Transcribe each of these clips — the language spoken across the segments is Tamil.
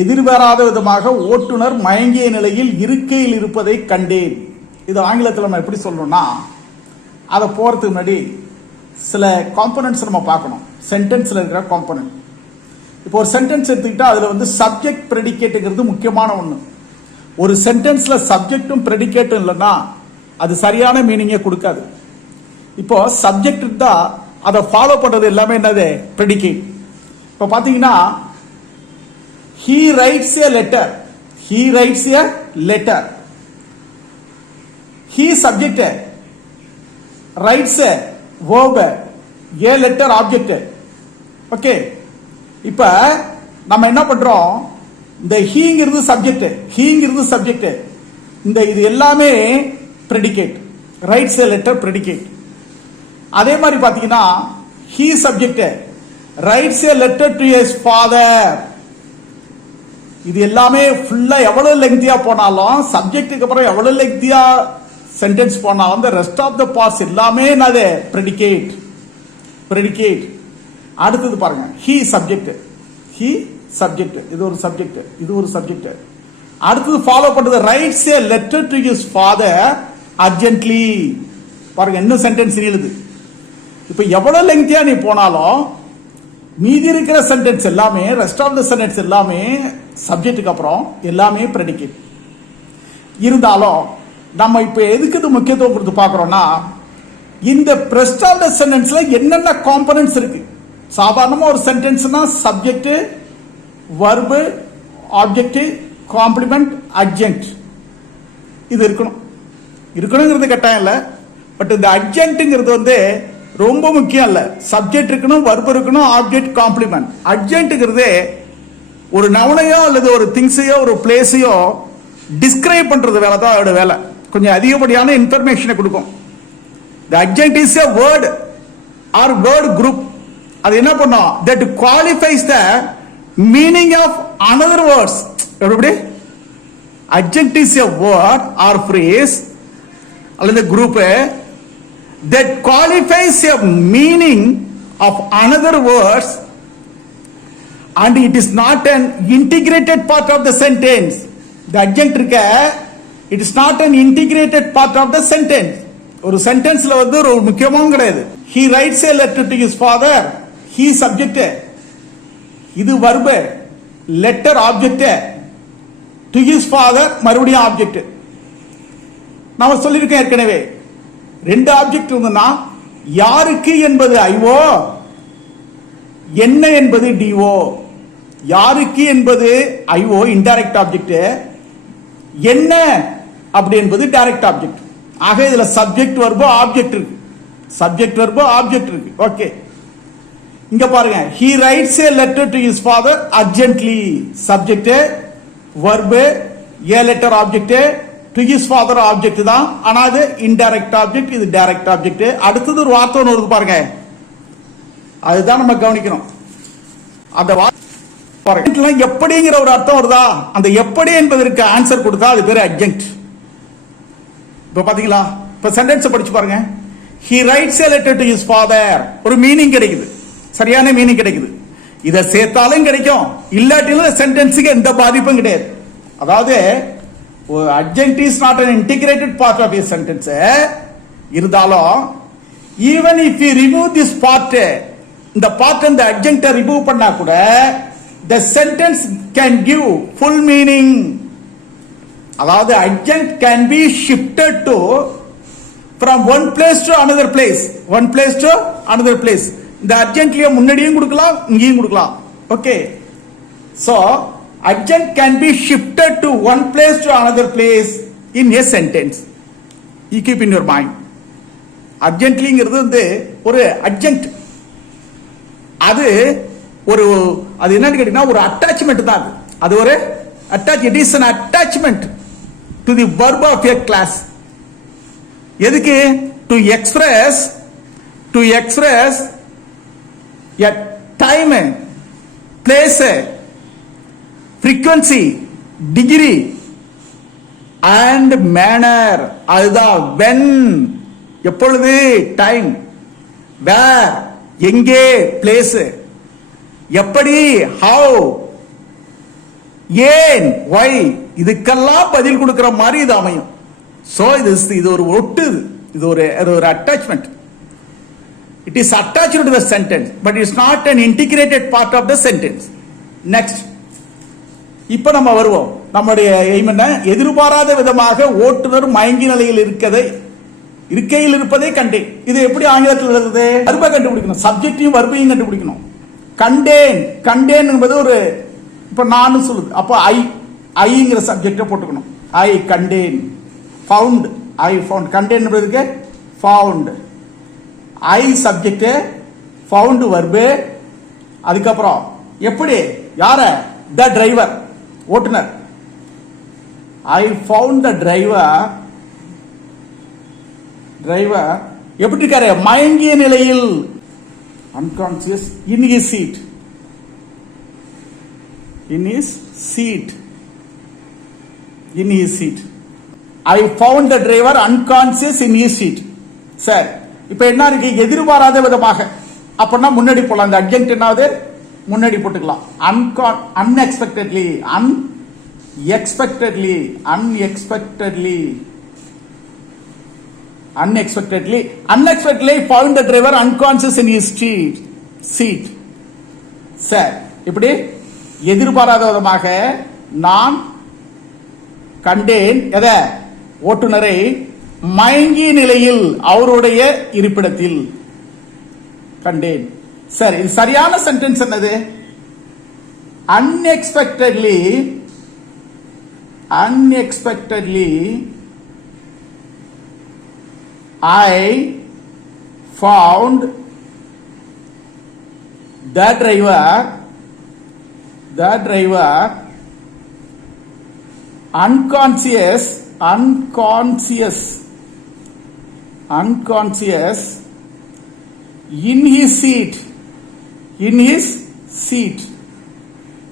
எதிர்பாராத விதமாக ஓட்டுநர் மயங்கிய நிலையில் இருக்கையில் இருப்பதை கண்டேன். இது ஆங்கிலத்தில் நம்ம எப்படி சொல்லணும்னா அதை போகிறதுக்கு முன்னாடி சில காம்பனன்ட்ஸ் நம்ம பார்க்கணும். சென்டென்ஸில் இருக்கிற காம்பனன்ட் இப்போ ஒரு சென்டென்ஸ் எடுத்துக்கிட்டா அதில் வந்து சப்ஜெக்ட் ப்ரெடிகேட்டுங்கிறது முக்கியமான ஒன்று ஒரு சென்டென்ஸில் சப்ஜெக்ட்டும் ப்ரெடிகேட்டும் இல்லைன்னா அது சரியான மீனிங்கே கொடுக்காது. இப்போ சப்ஜெக்ட் தான் அதை ஃபாலோ பண்ணுறது எல்லாமே என்னது? ப்ரெடிகேட் இப்போ பார்த்தீங்கன்னா he writes a letter he writes a letter he subject writes a verb a letter object. Okay இப்போ நம்ம என்ன பண்றோம்? இந்த ஹீங்கிறது சப்ஜெக்ட் ஹீங்கிறது சப்ஜெக்ட் இந்த இது எல்லாமே predicate writes a letter predicate அதே மாதிரி பார்த்தீங்கன்னா he subject writes a letter to his father இது எல்லாமே ஃபுல்லா எவ்வளவு லெங்தியா போனாலும் சப்ஜெக்ட்டுக்கு அப்புறம் எவ்வளவு லெங்தியா சென்டென்ஸ் போனாலும் இந்த ரெஸ்ட் ஆஃப் த பார்ட்ஸ் எல்லாமே என்னது? ப்ரெடிகேட் ப்ரெடிகேட் அடுத்தது பாருங்க. ஹீ சப்ஜெக்ட் ஹீ சப்ஜெக்ட் இது ஒரு சப்ஜெக்ட் இது ஒரு சப்ஜெக்ட் அடுத்தது ஃபாலோ பண்றது. Writes a letter to his father urgently பாருங்க இன்னும் சென்டென்ஸ் எழுது இப்போ எவ்வளவு லெங்தியா நீ போனாலும் மீதி இருக்கிற சென்டென்ஸ் எல்லாமே ரெஸ்ட் ஆஃப் த சென்டென்ஸ் எல்லாமே சப்ஜெக்ட்டுக்கு அப்புறம் எல்லாமே ப்ரெடிகேட் இருந்தாலும் நம்ம இப்போ எதுக்கு இது முக்கியத்துவம் கொடுத்து பார்க்குறோம்னா இந்த ரெஸ்ட் சென்டென்ஸில் என்னென்ன காம்பனன்ட்ஸ் இருக்குது சாதாரணமாக ஒரு சென்டென்ஸ்னா subject verb object complement adjunct இது இருக்கணும். இருக்கணுங்கிறது கட்டாயம் இல்லை. பட் இந்த அட்ஜென்ட்டுங்கிறது வந்து ரொம்ப முக்கியம் இல்லை. சப்ஜெக்ட் இருக்கணும் வர்பு இருக்கணும் ஆப்ஜெக்ட் காம்ப்ளிமெண்ட் அட்ஜென்ட்டுங்கிறது ஒரு நவனையோ அல்லது ஒரு திங்ஸையோ ஒரு பிளேஸையோ டிஸ்கிரைப் பண்ணுறது வேலை தான் அதோட வேலை. கொஞ்சம் அதிகப்படியான இன்ஃபர்மேஷனை கொடுக்கும். The adjunct is a word or word group அது என்ன பண்ணும்? That qualifies the meaning of another words எப்படி? Adjunct is a word or phrase அல்லது group that qualifies a meaning of another words and it is not an integrated part of the sentence the adjunct இருக்க it is not an integrated part of the sentence ஒரு சென்டென்ஸ்ல வந்து ஒரு முக்கியமாகவும் கிடையாது he writes a letter to his father he subject இது verb letter object to his father மறுபடியும் ஆப்ஜெக்ட் நாம சொல்லியிருக்கேன் ஏற்கனவே ரெண்டு ஆப்ஜெக்ட் இருந்ததுன்னா யாருக்கு என்பது ஐவோ என்ன என்பது டிஓ யாருக்கு என்பது ஐஓ இன்டைரக்ட் ஆப்ஜெக்ட் என்ன அப்படி என்பது டைரக்ட் ஆப்ஜெக்ட் ஆக இதுல சப்ஜெக்ட் வர்போ ஆப்ஜெக்ட் இருக்கு. சப்ஜெக்ட் வர்போ ஆப்ஜெக்ட் இருக்கு. ஓகே இங்க பாருங்க. He writes a letter to his father urgently subject verb a letter object to his father object தான். ஆனா அது இன்டைரக்ட் ஆப்ஜெக்ட் இது டைரக்ட் ஆப்ஜெக்ட் அடுத்தது ஒரு வார்த்தை ஒன்று பாருங்க. அதுதான் நம்ம கவனிக்கணும். அந்த வார்த்தை எப்படிங்கிற ஒரு அர்த்தம் வருதா? அந்த எப்படி என்பதற்கு ஆன்சர் கொடுத்தா அது பேர் அட்ஜென்ட் இப்போ பார்த்தீங்களா இப்போ சென்டென்ஸை படிச்சு பாருங்க. He writes a letter to his father ஒரு மீனிங் கிடைக்குது. சரியான மீனிங் கிடைக்குது. இதை சேர்த்தாலும் கிடைக்கும். இல்லாட்டிலும் சென்டென்ஸுக்கு எந்த பாதிப்பும் கிடையாது. அதாவது adjunct is not an integrated part of is sentence இருந்தாலும் even if you remove this part இந்த பார்ட் இந்த அட்ஜென்ட்டை ரிமூவ் பண்ணா கூட the sentence can give full meaning அதாவது adjunct can be shifted to from one place to another place one place to another place இந்த அர்ஜென்ட்லயே முன்னாடியும் கொடுக்கலாம் இங்கேயும் கொடுக்கலாம். Okay so adjunct can be shifted to one place to another place in a sentence you keep in your mind அர்ஜென்ட்லிங்கிறது வந்து ஒரு அர்ஜென்ட் அது ஒரு அது என்னன்னு கேட்டீங்கன்னா ஒரு அட்டாச்மெண்ட் தான் அது. அது ஒரு attach it is an attachment to the verb of a clause எதுக்கு? To express to express a time place frequency degree and manner அதுதான் வென் எப்பொழுது? டைம் வேர் எங்கே பிளேஸ் எப்படி? ஹவு ஏன்? ஒய் இதுக்கெல்லாம் பதில் கொடுக்கிற மாதிரி இது அமையும். சோ இது இது ஒரு ஒட்டு இது. இது ஒரு ஒரு attachment it is attach to the sentence but it's not an integrated part of the sentence next இப்போ நம்ம வருவோம். நம்முடைய எய்ம் என்ன? எதிர்பாராத விதமாக ஓட்டுநர் மயங்கி நிலையில் இருக்கதை இருக்கையில் இருப்பதே கண்டேன். இது எப்படி ஆங்கிலத்தில் எழுதுது? வர்பை கண்டுபிடிக்கணும். சப்ஜெக்டையும் வர்பையும் கண்டுபிடிக்கணும். கண்டேன். கண்டேன் என்பது ஒரு இப்ப நான் சொல்லுது. அப்போ ஐ ஐங்கிற சப்ஜெக்டை போட்டுக்கணும். ஐ கண்டேன். ஃபவுண்ட் ஐ ஃபவுண்ட் கண்டேன் என்பதுக்கு found I subject found verb அதுக்கப்புறம் எப்படி? யார? த டிரைவர் ஓட்டுநர். I found the driver driver எப்படி இருக்காரு மயங்கிய நிலையில் unconscious in his seat in his seat in his seat I found the driver unconscious in his seat sir இப்போ என்ன இருக்கு? எதிர்பாராத விதமாக. அப்படின்னா முன்னாடி போகலாம் இந்த அர்ஜென்ட் என்னாவது? முன்னாடி போட்டுக்கலாம். அன்கான் unexpectedly unexpectedly unexpectedly unexpectedly unexpectedly found the driver unconscious in his seat. Sir இப்படி எதிர்பாராத விதமாக நான் கண்டேன் எதை? ஓட்டுநரை மயங்கிய நிலையில் அவருடைய இருப்பிடத்தில் கண்டேன். சார் இது சரியான சென்டென்ஸ் என்னது? Unexpectedly unexpectedly I found the driver, the driver unconscious, unconscious, unconscious in his seat, in his seat.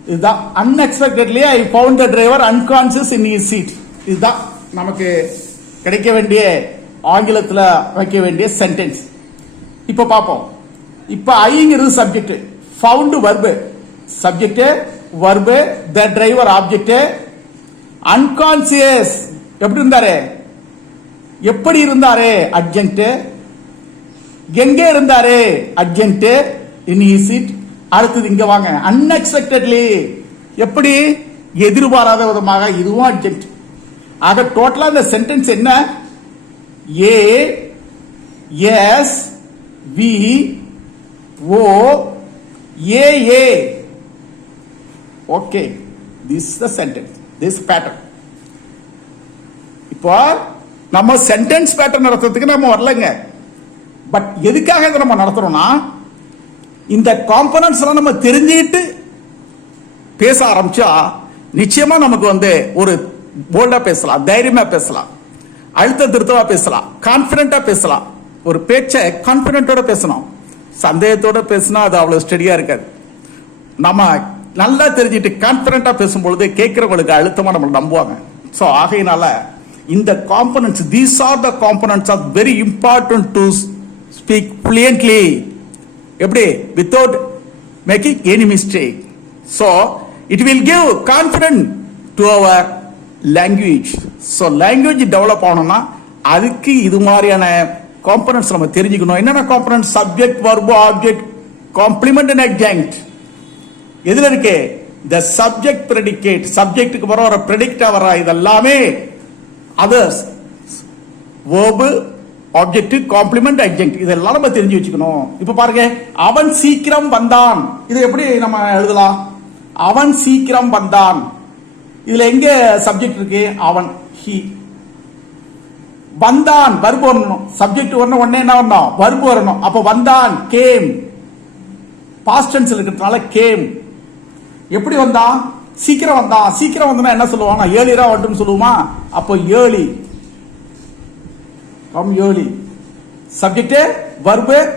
இதுதான் unexpectedly I found the driver unconscious in his seat இதுதான் நமக்கு கிடைக்க வேண்டிய ஆங்கிலத்தில் வைக்க வேண்டிய சென்டென்ஸ் இப்போ பார்ப்போம். இப்போ ஐங்கிறது subject found verb subject verb the driver object unconscious எப்படி இருந்தாரு? எப்படி இருந்தாரு? அர்ஜென்ட் எங்கே இருந்தாரு? அர்ஜென்ட் இன் சீட் அடுத்தது இங்க வாங்க. அன்எக்ஸ்பெக்டட்லி எப்படி? எதிர்பாராத விதமாக இதுவும் அர்ஜென்ட் ஆக டோட்டலா இந்த சென்டென்ஸ் என்ன? A S V O A A okay this the sentence this pattern இப்போ நம்ம சென்டென்ஸ் பேட்டர்ன் நடத்துறதுக்கு நம்ம வரலங்க. பட் எதுக்காக இதை நம்ம நடத்துறோம்னா இந்த காம்பனன்ஸ்லாம் நம்ம தெரிஞ்சுக்கிட்டு பேச ஆரம்பிச்சா நிச்சயமா நமக்கு வந்து ஒரு போல்டா பேசலாம் தைரியமா பேசலாம். அழுத்த திருத்தமா பேசலாம். கான்பிடண்டா பேசலாம். ஒரு பேச்சை கான்பிடண்டோட பேசணும். சந்தேகத்தோட பேசினா அது அவ்வளவு ஸ்டெடியா இருக்காது. நம்ம நல்லா தெரிஞ்சுட்டு கான்பிடண்டா பேசும்பொழுது கேட்கிறவங்களுக்கு அழுத்தமா நம்ம நம்புவாங்க. ஸோ ஆகையினால இந்த components these are the components are very important to speak fluently எப்படி? Without making any mistake so it will give confident to our language so language develop ஆகணும்னா அதுக்கு இது மாதிரியான காம்பனன்ஸ் நம்ம தெரிஞ்சுக்கணும். என்னென்ன component subject verb object complement and adjunct. எதில் இருக்கு? த சப்ஜெக்ட் ப்ரெடிகேட் சப்ஜெக்ட்டுக்கு வர வர ப்ரெடிக்டா வர இதெல்லாமே others verb object complement adjunct இதெல்லாம் நம்ம தெரிஞ்சு வச்சுக்கணும். இப்ப பாருங்க அவன் சீக்கிரம் வந்தான். இது எப்படி நம்ம எழுதலாம்? அவன் சீக்கிரம் வந்தான். இதுல எங்க சப்ஜெக்ட் இருக்கு? அவன். ஹி வந்தான் வர்பு வரணும். சப்ஜெக்ட் வரணும் உடனே என்ன வரணும்? வர்பு வரணும். அப்ப வந்தான் கேம் பாஸ்ட் டென்ஸ் இருக்கிறதுனால கேம் எப்படி வந்தான்? சீக்கிரம் வந்தான். சீக்கிரம் வந்தனா என்ன சொல்லுவாங்க? ஏழிரா வந்துன்னு சொல்லுவோமா? அப்போ early. Come early. Subject verb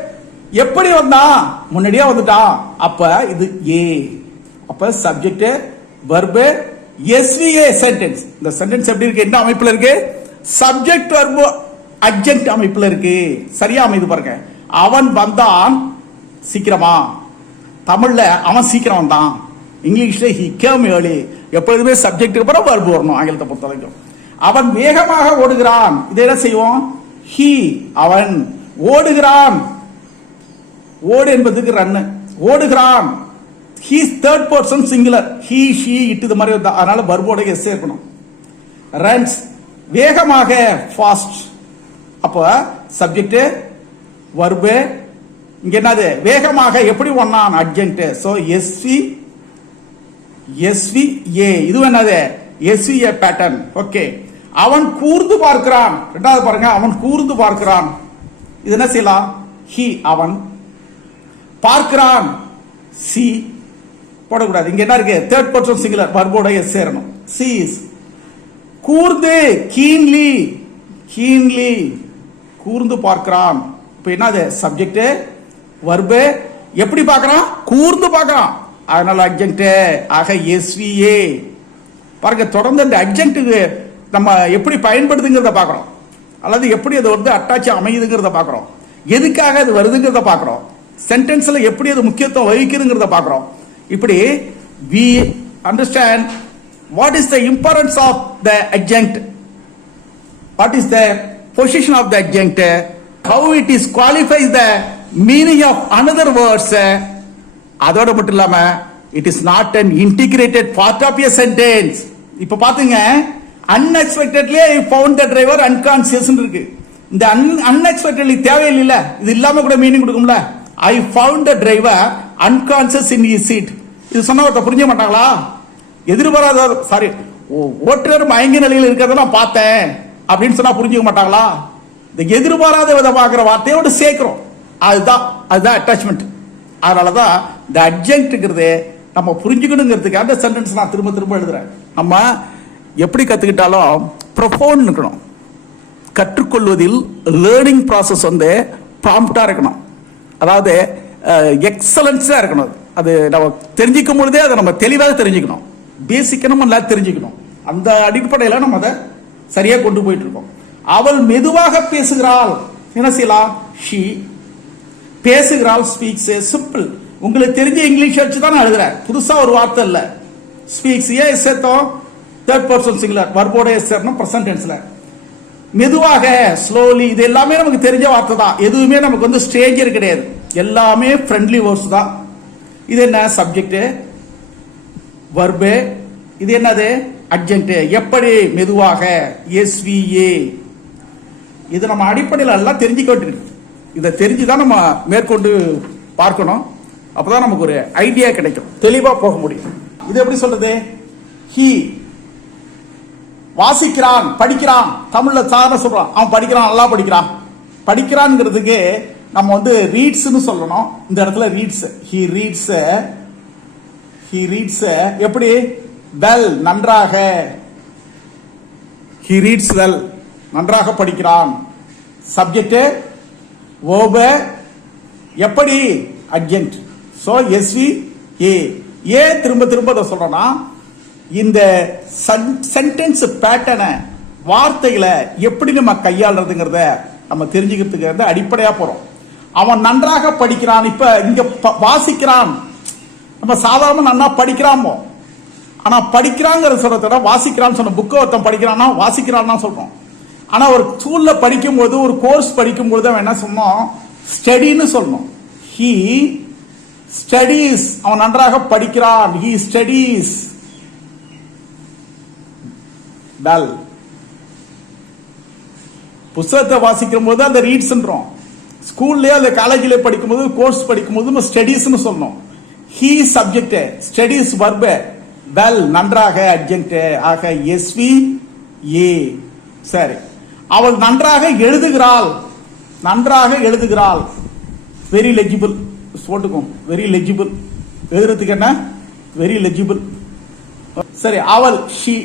எப்படி வந்தான்? முன்னாடியே வந்துட்டான். அப்ப இது ஏ அப்ப சப்ஜெக்ட் வர்பு எஸ்விஏ சென்டென்ஸ் இந்த சென்டென்ஸ் எப்படி இருக்கு? என்ன அமைப்பில் இருக்கு? சப்ஜெக்ட் வர்போ அர்ஜென்ட் அமைப்பில் இருக்கு. சரியா அமைது பாருங்க. அவன் வந்தான் சீக்கிரமா. தமிழ்ல அவன் சீக்கிரம் வந்தான். இங்கிலீஷ்ல ஹி கேம் ஏழு எப்பொழுதுமே சப்ஜெக்ட்டுக்கு அப்புறம் வர்பு வரணும் ஆங்கிலத்தை பொறுத்த வரைக்கும். அவன் வேகமாக ஓடுகிறான். இதை என்ன செய்வோம்? ஹி அவன் ஓடுகிறான். ஓடு என்பதுக்கு run ஓடுகிறான். He third person singular he she it இது மாதிரி அதனால பர்போட எஸ் இருக்கணும் ரன்ஸ் வேகமாக ஃபாஸ்ட் அப்போ சப்ஜெக்ட் வர்பு இங்க என்னது? வேகமாக எப்படி ஒன்னான் adjunct so SV SV A இது என்னது? எஸ்வி ஏ பேட்டர்ன் ஓகே அவன் கூர்ந்து பார்க்கிறான். ரெண்டாவது பாருங்க. அவன் கூர்ந்து பார்க்கிறான். இது என்ன செய்யலாம்? ஹி அவன் பார்க்கிறான். சி போடக்கூடாது. இங்க என்ன இருக்கு? தேர்ட் பர்சன் சிங்குலர் வர்போட எஸ் சேரணும் சீஸ் கூர்ந்து கீன்லி கீன்லி கூர்ந்து பார்க்கிறான். இப்போ என்னது? சப்ஜெக்ட் வர்பு எப்படி பார்க்கறான்? கூர்ந்து பார்க்கறான். அதனால அட்ஜெக்ட் ஆக எஸ்விஏ பாருங்க தொடர்ந்து அந்த அட்ஜெக்ட்டுக்கு நம்ம எப்படி பயன்படுதுங்கிறத பார்க்கறோம். அல்லது எப்படி அது வந்து அட்டாச் அமையுதுங்கிறத பார்க்கறோம். எதுக்காக அது வருதுங்கிறத பார்க்கறோம். சென்டென்ஸில் எப்படி அது முக்கியத்துவம் வகிக்குதுங்கிறத பார்க்குறோம். இப்படி we understand what is the importance of the adjunct what is the position of the adjunct how it is qualify the meaning of another words அதோட மட்டும் இல்லாம it is not an integrated part of a sentence இப்ப பாத்துங்க I found the driver unconscious இருக்கு இந்த அன் அன்எக்ஸ்பெக்டட்லி தேவையில்லை இது இல்லாம கூட meaning கொடுக்கும்ல I found the driver unconscious in a seat இது சொன்னா புரிஞ்ச மாட்டாங்களா? எதிர்பாராத சாரி ஓட்டுநர் மயங்கி நிலையில் இருக்கிறத நான் பார்த்தேன். அப்படின்னு சொன்னா புரிஞ்சுக்க மாட்டாங்களா? இந்த எதிர்பாராத விதமாகிற வார்த்தையோடு சேர்க்கிறோம். அதுதான் அதுதான் அட்டாச்மெண்ட் அதனாலதான் இந்த அட்ஜெக்ட்ங்கிறது நம்ம புரிஞ்சுக்கணுங்கிறதுக்கு அந்த சென்டென்ஸ் நான் திரும்ப திரும்ப எழுதுறேன். நம்ம எப்படி கற்றுக்கிட்டாலும் ப்ரொஃபோன் இருக்கணும். கற்றுக்கொள்வதில் லேர்னிங் ப்ராசஸ் வந்து ப்ராம்ப்டாக இருக்கணும். அதாவது எக்ஸலன்ஸாக இருக்கணும். அது நம்ம தெரிஞ்சிக்கும் பொழுதே அதை நம்ம தெளிவாக தெரிஞ்சுக்கணும். பேசிக்காக நம்ம நல்லா தெரிஞ்சுக்கணும். அந்த அடிப்படையில் நம்ம அதை சரியாக கொண்டு போயிட்டு இருக்கோம். அவள் மெதுவாக பேசுகிறாள். என்ன செய்யலாம் ஷி பேசுகிறாள் ஸ்பீக்ஸ் சிம்பிள் உங்களுக்கு தெரிஞ்ச இங்கிலீஷ் வச்சு தான் நான் எழுதுறேன். புதுசாக ஒரு வார்த்தை இல்லை. ஸ்பீக்ஸ் ஏன் சேர்த்தோம் தேர்ட் பர்சன் சிங்குலர் வர்போட சேர்த்தோம் ப்ரெசன்ட் டென்ஸில் மெதுவாக ஸ்லோலி இது எல்லாமே நமக்கு தெரிஞ்ச வார்த்தை தான். எதுவுமே நமக்கு வந்து ஸ்ட்ரேஞ்சர் கிடையாது. எல்லாமே ஃப்ரெண்ட்லி வேர்ட்ஸ் தான். இது என்ன சப்ஜெக்டு வர்பு இது என்னது? அட்ஜென்ட் எப்படி மெதுவாக? எஸ்விஏ இது நம்ம அடிப்படையில் எல்லாம் தெரிஞ்சுக்கிட்டு இதை தெரிஞ்சு தான் நம்ம மேற்கொண்டு பார்க்கணும். அப்போ தான் நமக்கு ஒரு ஐடியா கிடைக்கும். தெளிவாக போக முடியும். இது எப்படி சொல்றது? ஹி வாசிக்கிறான் படிக்கிறான். தமிழில் சாதாரண சொல்கிறான் அவன் படிக்கிறான் நல்லா படிக்கிறான். படிக்கிறான்ங்கிறதுக்கு நம்ம வந்து ரீட்ஸ்னு சொல்லணும். இந்த இடத்துல reads he reads he reads எப்படி? வெல் நன்றாக. ஹி ரீட்ஸ் வெல் நன்றாக படிக்கிறான். சப்ஜெக்ட் ஓப எப்படி? அர்ஜென்ட் ஸோ எஸ்வி ஏ ஏன் திரும்ப திரும்ப அதை சொல்றேன்னா இந்த சென்டென்ஸ் பேட்டர்னை வார்த்தைகளை எப்படி நம்ம கையாளுறதுங்கிறத நம்ம தெரிஞ்சுக்கிறதுக்கு வந்து போகிறோம் அவன் நன்றாக படிக்கிறான். இப்ப இங்க ப- வாசிக்கிறான். நம்ம சாதாரண நன்னா படிக்கிறாமோ? ஆனா படிக்கிறாங்கிற சொல்றத வாசிக்கிறான்னு சொன்ன புக்கை ஒருத்தன் படிக்கிறான்னா வாசிக்கிறான்னா சொல்றோம். ஆனா ஒரு ஸ்கூல்ல படிக்கும்போது ஒரு கோர்ஸ் படிக்கும்போது அவன் என்ன சொன்னோம் ஸ்டடின்னு சொல்லணும் ஹி ஸ்டடீஸ் அவன் நன்றாக படிக்கிறான். ஹி ஸ்டடீஸ் டல் புத்தகத்தை வாசிக்கும் போது அந்த ரீட்ஸ்ன்றோம் ஸ்கூல்ல அந்த காலேஜ்ல படிக்கும்போது கோர்ஸ் படிக்கும்போது நம்ம ஸ்டடீஸ்னு சொல்லணும் he subject studies verb well நன்றாக அட்ஜெக்ட் ஆக எஸ்வி ஏ சரி. அவள் நன்றாக எழுதுகிறாள். நன்றாக எழுதுகிறாள். வெரி லெஜிபிள் போட்டுக்கும் வெரி லெஜிபிள் எழுதுறதுக்கு என்ன? வெரி லெஜிபிள் சரி அவள் ஷி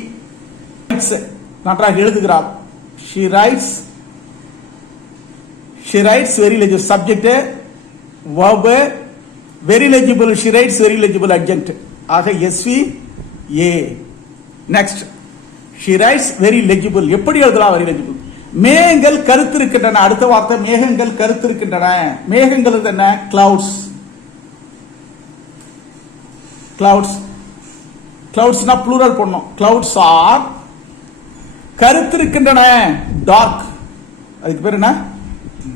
நன்றாக எழுதுகிறாள். She writes she writes very legible subject eh? verb eh? very legible she writes very legible adjunct ஆக SV A next she writes very legible எப்படி எழுதலாம் வெரி லெஜிபிள் மேகங்கள் கருத்திருக்கின்றன. அடுத்த வார்த்தை மேகங்கள் கருத்திருக்கின்றன. மேகங்கள் என்ன? கிளவுட்ஸ் கிளவுட்ஸ் கிளவுட்ஸ்னா ப்ளூரல் பண்ணும் கிளவுட்ஸ் ஆர் கருத்திருக்கின்றன. டார்க் அதுக்கு பேர் என்ன?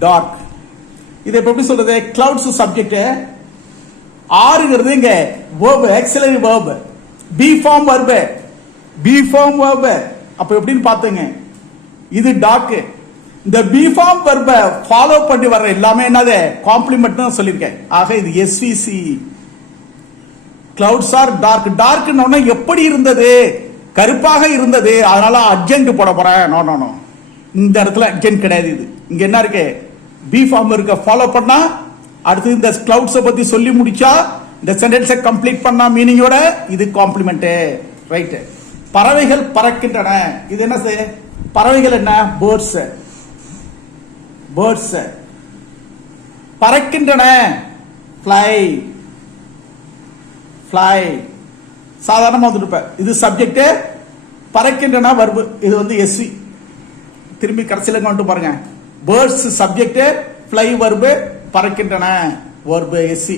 டார்க் இதை இப்போ எப்படி சொல்றது? கிளவுட்ஸ் சப்ஜெக்ட் ஆறுங்கிறது இங்க verb auxiliary verb be form verb. Be form verb அப்ப எப்படின்னு பாத்துங்க இது டாக்கு இந்த பி ஃபார்ம் verb ஃபாலோ பண்ணி வர்ற எல்லாமே என்னது? காம்ப்ளிமெண்ட் சொல்லியிருக்கேன். ஆக இது SVC clouds are dark dark எப்படி இருந்தது? கருப்பாக இருந்தது. அதனால அர்ஜென்ட் போட போறேன். நோ நோ நோ இந்த இடத்துல அர்ஜென்ட் கிடையாது இது. இங்க என்ன இருக்கு? பி ஃபார்ம் இருக்க ஃபாலோ பண்ணா அடுத்து இந்த கிளவுட்ஸை பத்தி சொல்லி முடிச்சா இந்த சென்டென்ஸை கம்ப்ளீட் பண்ணா மீனிங்கோட இது காம்ப்ளிமெண்ட்டு ரைட்டு பறவைகள் பறக்கின்றன. இது என்ன பறவைகள் என்ன? பேர்ட்ஸ் பேர்ட்ஸ் பறக்கின்றன. ஃப்ளை ஃப்ளை சாதாரணமாக வந்துருப்பேன் இது சப்ஜெக்ட் பறக்கின்றன வர்பு இது வந்து எஸ்சி திரும்பி கடைசியில் கொண்டு பாருங்க. Birds subject fly verb பறக்கின்றன. Verb SC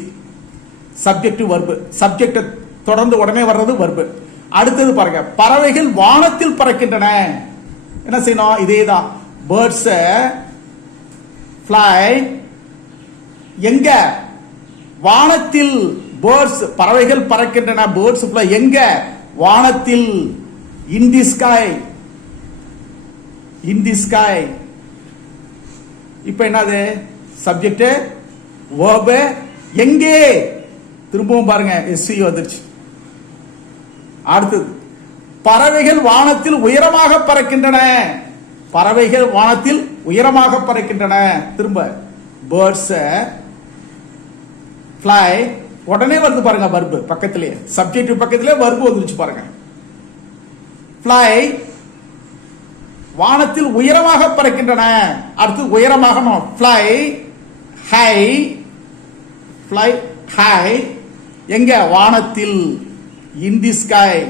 subject verb subject தொடர்ந்து உடனே வர்றது வர்பு அடுத்தது பாருங்க பறவைகள் வானத்தில் பறக்கின்றன. என்ன செய்யணும்? இதே தான் பேர்ட்ஸ் ஃப்ளை எங்க? வானத்தில் பேர்ட்ஸ் பறவைகள் பறக்கின்றன. பேர்ட்ஸ் ஃப்ளை எங்க? வானத்தில் இன் தி ஸ்கை இன் தி ஸ்கை இப்போ என்னது? சப்ஜெக்ட் verb எங்கே? திரும்பவும் பாருங்க எஸ்சி வந்துருச்சு. அடுத்தது பறவைகள் வானத்தில் உயரமாக பறக்கின்றன. பறவைகள் வானத்தில் உயரமாக பறக்கின்றன. திரும்ப பேர்ட்ஸ் ஃப்ளை உடனே வருது பாருங்க வர்பு பக்கத்திலேயே சப்ஜெக்ட் பக்கத்திலே வர்பு வந்துருச்சு பாருங்க. ஃப்ளை வானத்தில் உயரமாக பறக்கின்றன. அடுத்து உயரமாக ஃப்ளை ஹை ஃப்ளை ஹை எங்க? வானத்தில். இன் தி ஸ்கை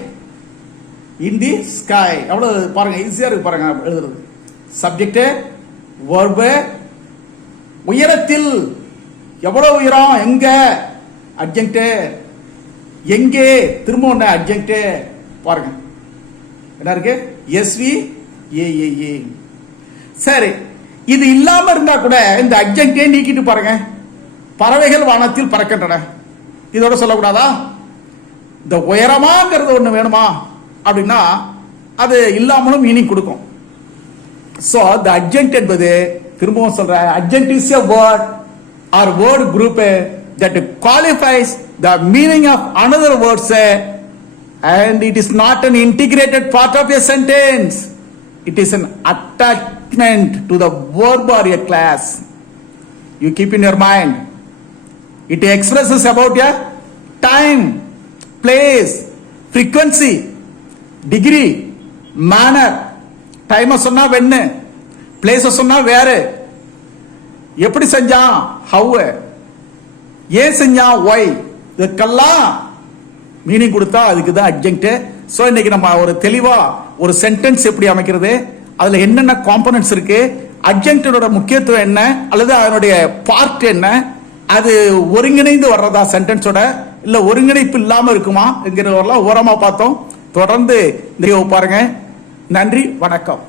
இன் தி ஸ்கை எவ்வளவு பாருங்க. ஈஸியா இருக்கு பாருங்க எழுதுறது. சப்ஜெக்ட் verb உயரத்தில். எவ்வளவு உயரம்? எங்க? அர்ஜென்ட் எங்கே? திரும்ப ஒன்று அர்ஜென்ட் பாருங்க. என்ன இருக்கு? எஸ்வி ஏ சரி இது இல்லாம இருந்தா கூட இந்த அர்ஜென்ட்டே நீக்கிட்டு பாருங்க. பறவைகள் வானத்தில் பறக்கின்றன. இதோட சொல்லக்கூடாதா? இந்த உயரமாங்கிறது ஒண்ணு வேணுமா? அப்படின்னா அது இல்லாமலும் மீனிங் கொடுக்கும். சோ த அர்ஜென்ட் என்பது திரும்பவும் சொல்றேன் adjunct is a word or word group that qualifies the meaning of another words and it is not an integrated part of a sentence It is an attachment to the verb or a class. You keep in your mind. It expresses about a time, place, frequency, degree, manner. டைமை சொன்னா வெண்ணு பிளேஸ சொன்னா வேறு எப்படி செஞ்சான் ஹவ் ஏன் செஞ்சான் ஒய் இதுக்கெல்லாம் மீனிங் கொடுத்தா அதுக்கு தான் அட்ஜெக்ட் ஸோ இன்னைக்கு நம்ம ஒரு தெளிவா ஒரு சென்டென்ஸ் எப்படி அமைக்கிறது? அதுல என்னென்ன காம்பனன்ட்ஸ் இருக்கு? அட்ஜெக்டோட முக்கியத்துவம் என்ன? அல்லது அதனுடைய பார்ட் என்ன? அது ஒருங்கிணைந்து வர்றதா சென்டென்ஸோட இல்ல ஒருங்கிணைப்பு இல்லாம இருக்குமா? என்கிறவரெல்லாம் ஓரமா பார்த்தோம். தொடர்ந்து இந்த பாருங்க. நன்றி வணக்கம்.